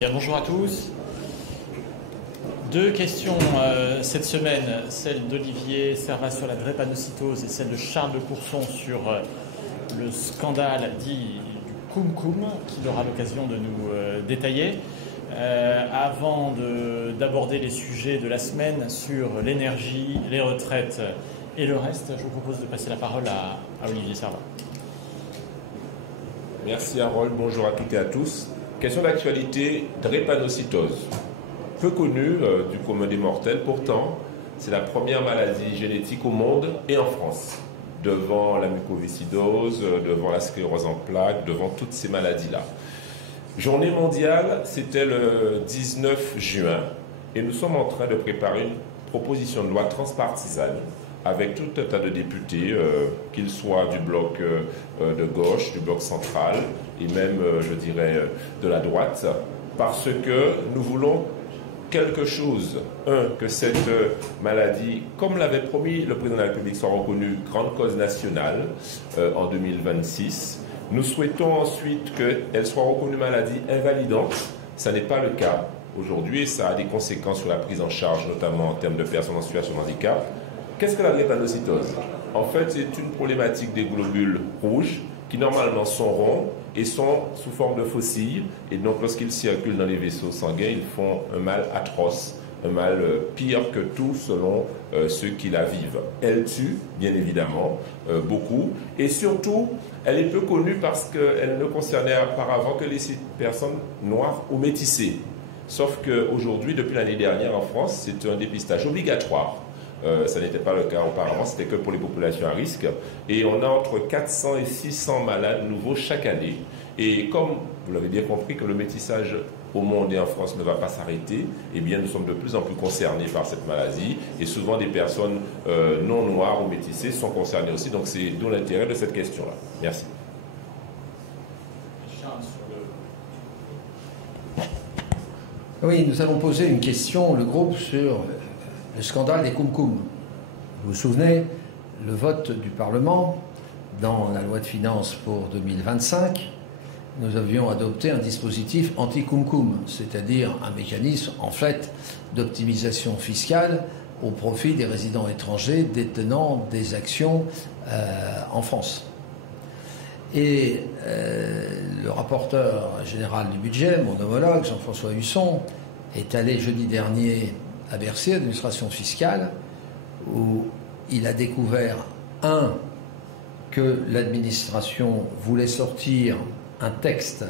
Bien, bonjour à tous. Deux questions cette semaine, celle d'Olivier Servat sur la drépanocytose et celle de Charles de Courson sur le scandale dit du Cum-Cum, qu'il aura l'occasion de nous détailler. Avant d'aborder les sujets de la semaine sur l'énergie, les retraites et le reste, je vous propose de passer la parole à Olivier Servat. Merci Harold, bonjour à toutes et à tous. Question d'actualité, drépanocytose. Peu connue du commun des mortels, pourtant, c'est la première maladie génétique au monde et en France. Devant la mucoviscidose, devant la sclérose en plaques, devant toutes ces maladies-là. Journée mondiale, c'était le 19 juin, et nous sommes en train de préparer une proposition de loi transpartisane avec tout un tas de députés, qu'ils soient du bloc de gauche, du bloc central, et même, je dirais, de la droite, parce que nous voulons quelque chose. Que cette maladie, comme l'avait promis le président de la République, soit reconnue grande cause nationale en 2026. Nous souhaitons ensuite qu'elle soit reconnue maladie invalidante. Ça n'est pas le cas aujourd'hui et ça a des conséquences sur la prise en charge, notamment en termes de personnes en situation de handicap. Qu'est-ce que la drépanocytose? En fait, c'est une problématique des globules rouges qui normalement sont ronds et sont sous forme de faucilles. Et donc, lorsqu'ils circulent dans les vaisseaux sanguins, ils font un mal atroce, un mal pire que tout selon ceux qui la vivent. Elle tue, bien évidemment, beaucoup. Et surtout, elle est peu connue parce qu'elle ne concernait auparavant que les personnes noires ou métissées. Sauf qu'aujourd'hui, depuis l'année dernière en France, c'est un dépistage obligatoire. Ça n'était pas le cas auparavant, c'était que pour les populations à risque. Et on a entre 400 et 600 malades nouveaux chaque année. Et comme vous l'avez bien compris que le métissage au monde et en France ne va pas s'arrêter, eh bien nous sommes de plus en plus concernés par cette maladie. Et souvent des personnes non noires ou métissées sont concernées aussi. Donc c'est d'où l'intérêt de cette question-là. Merci. Oui, nous allons poser une question, le groupe, sur le scandale des Cum-Cum. Vous vous souvenez, le vote du Parlement dans la loi de finances pour 2025, nous avions adopté un dispositif anti-Cum-Cum, c'est-à-dire un mécanisme en fait d'optimisation fiscale au profit des résidents étrangers détenant des actions en France. Et le rapporteur général du budget, mon homologue Jean-François Husson, est allé jeudi dernier à Bercy, administration fiscale, où il a découvert, que l'administration voulait sortir un texte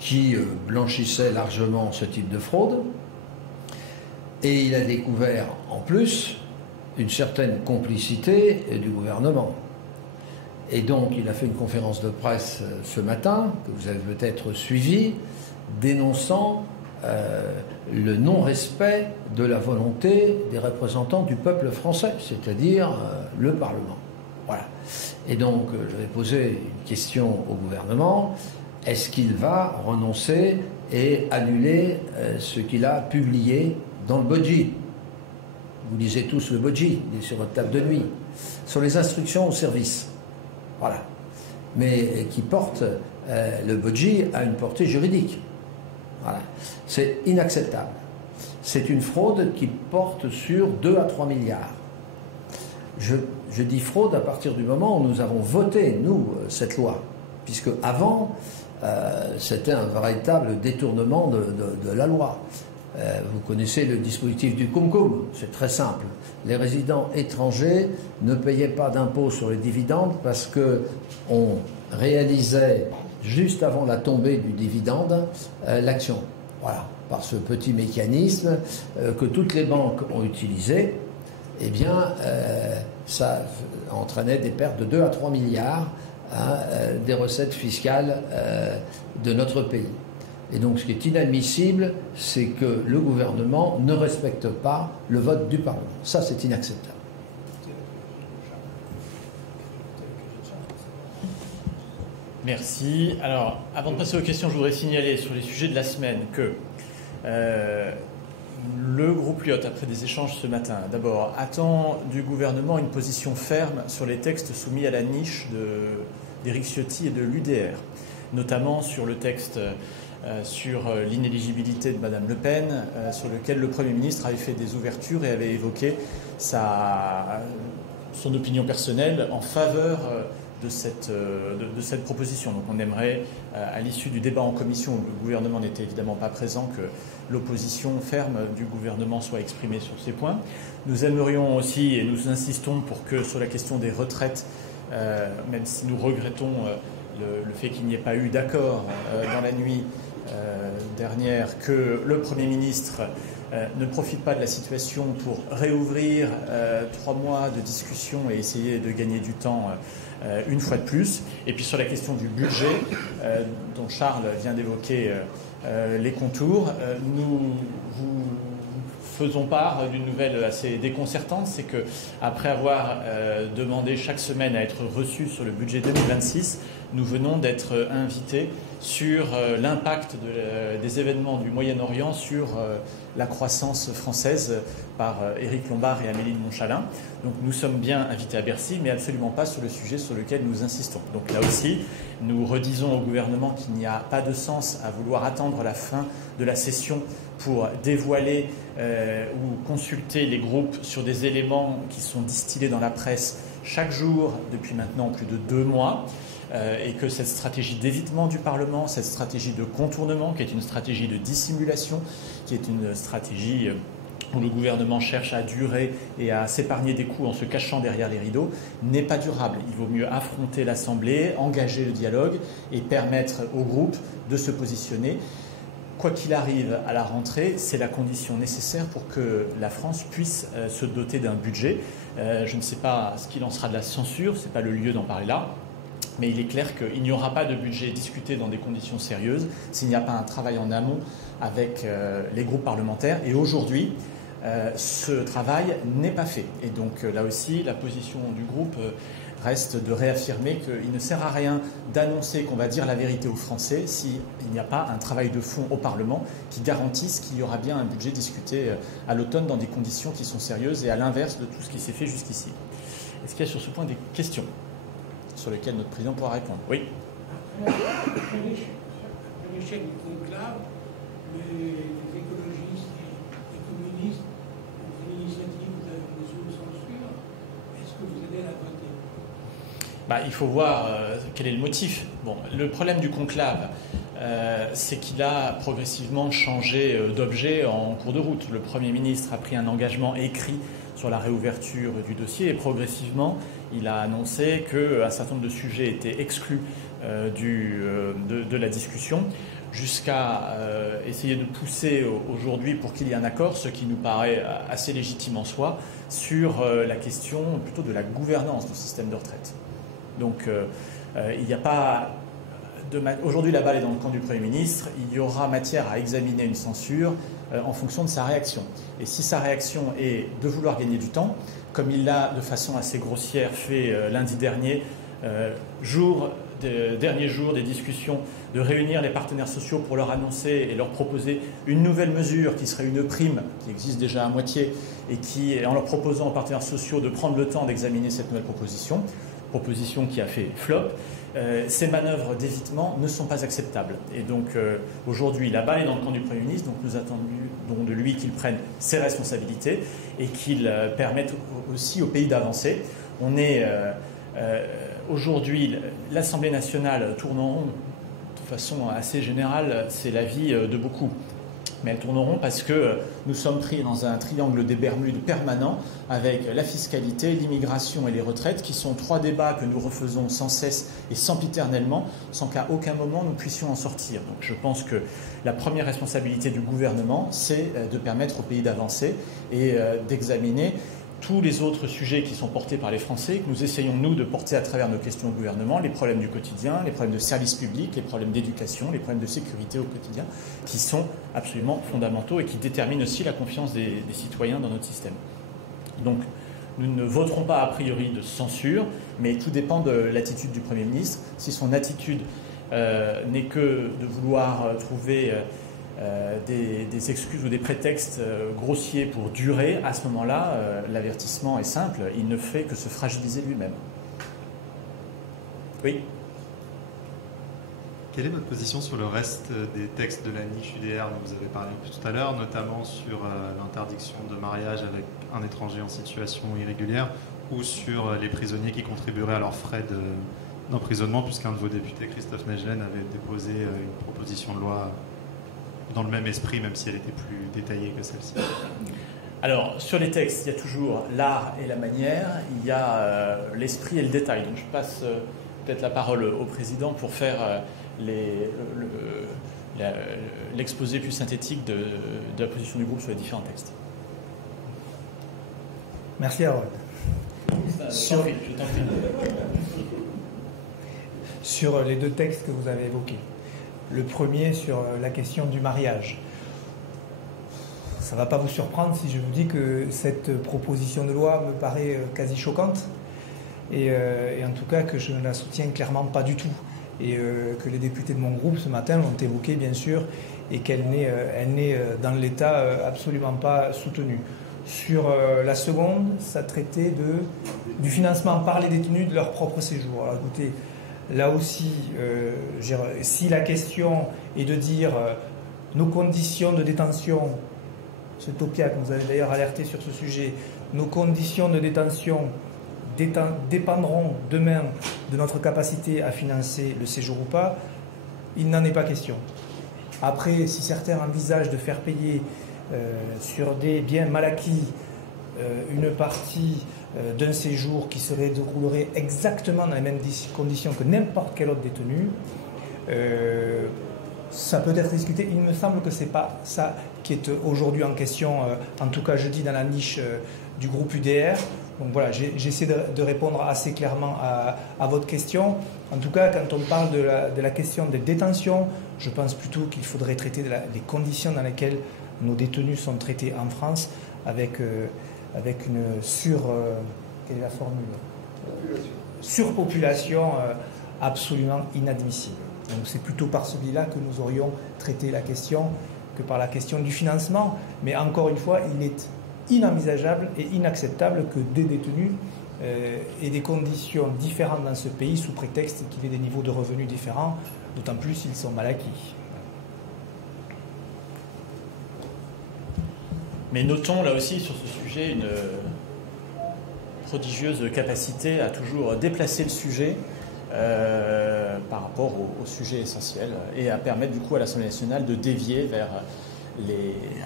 qui blanchissait largement ce type de fraude, et il a découvert en plus une certaine complicité du gouvernement. Et donc il a fait une conférence de presse ce matin, que vous avez peut-être suivie, dénonçant le non-respect de la volonté des représentants du peuple français, c'est-à-dire le Parlement. Voilà. Et donc, je vais poser une question au gouvernement. Est-ce qu'il va renoncer et annuler ce qu'il a publié dans le budget? Vous lisez tous le budget, il est sur votre table de nuit, sur les instructions au service. Voilà. Mais qui porte, le budget à une portée juridique. Voilà. C'est inacceptable. C'est une fraude qui porte sur 2 à 3 milliards. Je dis fraude à partir du moment où nous avons voté, nous, cette loi. Puisque avant, c'était un véritable détournement de la loi. Vous connaissez le dispositif du Cum-Cum, c'est très simple. Les résidents étrangers ne payaient pas d'impôt sur les dividendes parce qu'on réalisait, juste avant la tombée du dividende, l'action. Voilà. Par ce petit mécanisme que toutes les banques ont utilisé, eh bien, ça entraînait des pertes de 2 à 3 milliards des recettes fiscales de notre pays. Et donc, ce qui est inadmissible, c'est que le gouvernement ne respecte pas le vote du Parlement. Ça, c'est inacceptable. Merci. Alors, avant de passer aux questions, je voudrais signaler sur les sujets de la semaine que le groupe Lyot, après des échanges ce matin, d'abord, attend du gouvernement une position ferme sur les textes soumis à la niche d'Éric Ciotti et de l'UDR, notamment sur le texte sur l'inéligibilité de Mme Le Pen, sur lequel le Premier ministre avait fait des ouvertures et avait évoqué son opinion personnelle en faveur de cette proposition. Donc on aimerait, à l'issue du débat en commission, où le gouvernement n'était évidemment pas présent, que l'opposition ferme du gouvernement soit exprimée sur ces points. Nous aimerions aussi, et nous insistons pour que sur la question des retraites, même si nous regrettons le fait qu'il n'y ait pas eu d'accord dans la nuit dernière, que le Premier ministre ne profite pas de la situation pour réouvrir 3 mois de discussion et essayer de gagner du temps une fois de plus. Et puis sur la question du budget, dont Charles vient d'évoquer les contours, nous vous faisons part d'une nouvelle assez déconcertante, c'est qu'après avoir demandé chaque semaine à être reçus sur le budget 2026, nous venons d'être invités sur l'impact des événements du Moyen-Orient sur la croissance française par Éric Lombard et Amélie de Montchalin. Donc nous sommes bien invités à Bercy, mais absolument pas sur le sujet sur lequel nous insistons. Donc là aussi, nous redisons au gouvernement qu'il n'y a pas de sens à vouloir attendre la fin de la session pour dévoiler ou consulter les groupes sur des éléments qui sont distillés dans la presse chaque jour depuis maintenant plus de 2 mois. Et que cette stratégie d'évitement du Parlement, cette stratégie de contournement, qui est une stratégie de dissimulation, qui est une stratégie où le gouvernement cherche à durer et à s'épargner des coups en se cachant derrière les rideaux, n'est pas durable. Il vaut mieux affronter l'Assemblée, engager le dialogue et permettre aux groupes de se positionner. Quoi qu'il arrive à la rentrée, c'est la condition nécessaire pour que la France puisse se doter d'un budget. Je ne sais pas ce qu'il en sera de la censure, ce n'est pas le lieu d'en parler là. Mais il est clair qu'il n'y aura pas de budget discuté dans des conditions sérieuses s'il n'y a pas un travail en amont avec les groupes parlementaires. Et aujourd'hui, ce travail n'est pas fait. Et donc là aussi, la position du groupe reste de réaffirmer qu'il ne sert à rien d'annoncer qu'on va dire la vérité aux Français s'il n'y a pas un travail de fond au Parlement qui garantisse qu'il y aura bien un budget discuté à l'automne dans des conditions qui sont sérieuses et à l'inverse de tout ce qui s'est fait jusqu'ici. Est-ce qu'il y a sur ce point des questions sur lesquels notre président pourra répondre? Oui. À l'échelle du conclave, les écologistes et les communistes ont pris l'initiative de mesures de censure. Est-ce que vous allez la voter? Il faut voir quel est le motif. Bon, le problème du conclave, c'est qu'il a progressivement changé d'objet en cours de route. Le Premier ministre a pris un engagement écrit sur la réouverture du dossier et progressivement, il a annoncé qu'un certain nombre de sujets étaient exclus de la discussion jusqu'à essayer de pousser aujourd'hui pour qu'il y ait un accord, ce qui nous paraît assez légitime en soi, sur la question plutôt de la gouvernance du système de retraite. Donc il n'y a pas... Aujourd'hui, la balle est dans le camp du Premier ministre. Il y aura matière à examiner une censure en fonction de sa réaction. Et si sa réaction est de vouloir gagner du temps, comme il l'a de façon assez grossière fait lundi dernier, dernier jour des discussions, de réunir les partenaires sociaux pour leur annoncer et leur proposer une nouvelle mesure qui serait une prime qui existe déjà à moitié et en leur proposant aux partenaires sociaux de prendre le temps d'examiner cette nouvelle proposition qui a fait flop, ces manœuvres d'évitement ne sont pas acceptables. Et donc aujourd'hui, la balle est dans le camp du Premier ministre, donc nous attendons de lui qu'il prenne ses responsabilités et qu'il permette aussi au pays d'avancer. On est aujourd'hui, l'Assemblée nationale tourne en rond de façon assez générale, c'est l'avis de beaucoup. Mais elles tourneront parce que nous sommes pris dans un triangle des Bermudes permanent avec la fiscalité, l'immigration et les retraites qui sont 3 débats que nous refaisons sans cesse et sempiternellement sans qu'à aucun moment nous puissions en sortir. Donc je pense que la première responsabilité du gouvernement, c'est de permettre au pays d'avancer et d'examiner tous les autres sujets qui sont portés par les Français, que nous essayons, nous, de porter à travers nos questions au gouvernement, les problèmes du quotidien, les problèmes de services publics, les problèmes d'éducation, les problèmes de sécurité au quotidien, qui sont absolument fondamentaux et qui déterminent aussi la confiance des citoyens dans notre système. Donc, nous ne voterons pas a priori de censure, mais tout dépend de l'attitude du Premier ministre. Si son attitude n'est que de vouloir trouver... des excuses ou des prétextes grossiers pour durer, à ce moment-là, l'avertissement est simple, il ne fait que se fragiliser lui-même. Oui. quelle est votre position sur le reste des textes de la niche UDR dont vous avez parlé un peu tout à l'heure, notamment sur l'interdiction de mariage avec un étranger en situation irrégulière ou sur les prisonniers qui contribueraient à leurs frais d'emprisonnement, puisqu'un de vos députés, Christophe Negelen, avait déposé une proposition de loi dans le même esprit, même si elle était plus détaillée que celle-ci. Alors, sur les textes, il y a toujours l'art et la manière, il y a l'esprit et le détail. Donc, je passe peut-être la parole au président pour faire l'exposé plus synthétique de la position du groupe sur les différents textes. Merci Harold. Je t'en prie. Sur les deux textes que vous avez évoqués. Le premier sur la question du mariage. Ça ne va pas vous surprendre si je vous dis que cette proposition de loi me paraît quasi choquante et en tout cas que je ne la soutiens clairement pas du tout et que les députés de mon groupe ce matin l'ont évoquée bien sûr et qu'elle n'est dans l'état absolument pas soutenue. Sur la seconde, ça traitait du financement par les détenus de leur propre séjour. Alors écoutez, là aussi, si la question est de dire nos conditions de détention, c'est Topia que nous avez d'ailleurs alerté sur ce sujet, nos conditions de détention dépendront demain de notre capacité à financer le séjour ou pas, il n'en est pas question. Après, si certains envisagent de faire payer sur des biens mal acquis une partie d'un séjour qui se déroulerait exactement dans les mêmes conditions que n'importe quel autre détenu, ça peut être discuté. Il me semble que ce n'est pas ça qui est aujourd'hui en question, en tout cas je dis dans la niche du groupe UDR. Donc voilà, j'essaie de répondre assez clairement à votre question. En tout cas, quand on parle de la question des détentions, je pense plutôt qu'il faudrait traiter des conditions dans lesquelles nos détenus sont traités en France avec une quelle est la formule ? Surpopulation absolument inadmissible. Donc c'est plutôt par celui-là que nous aurions traité la question que par la question du financement. Mais encore une fois, il est inenvisageable et inacceptable que des détenus aient des conditions différentes dans ce pays sous prétexte qu'il ait des niveaux de revenus différents, d'autant plus s'ils sont mal acquis. Mais notons là aussi sur ce sujet une prodigieuse capacité à toujours déplacer le sujet par rapport au sujet essentiel et à permettre du coup à l'Assemblée nationale de dévier vers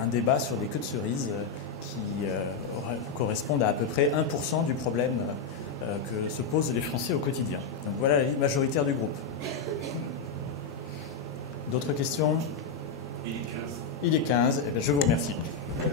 un débat sur des queues de cerises qui correspondent à peu près 1% du problème que se posent les Français au quotidien. Donc voilà la ligne majoritaire du groupe. D'autres questions ? Il est 15. Eh bien, je vous remercie.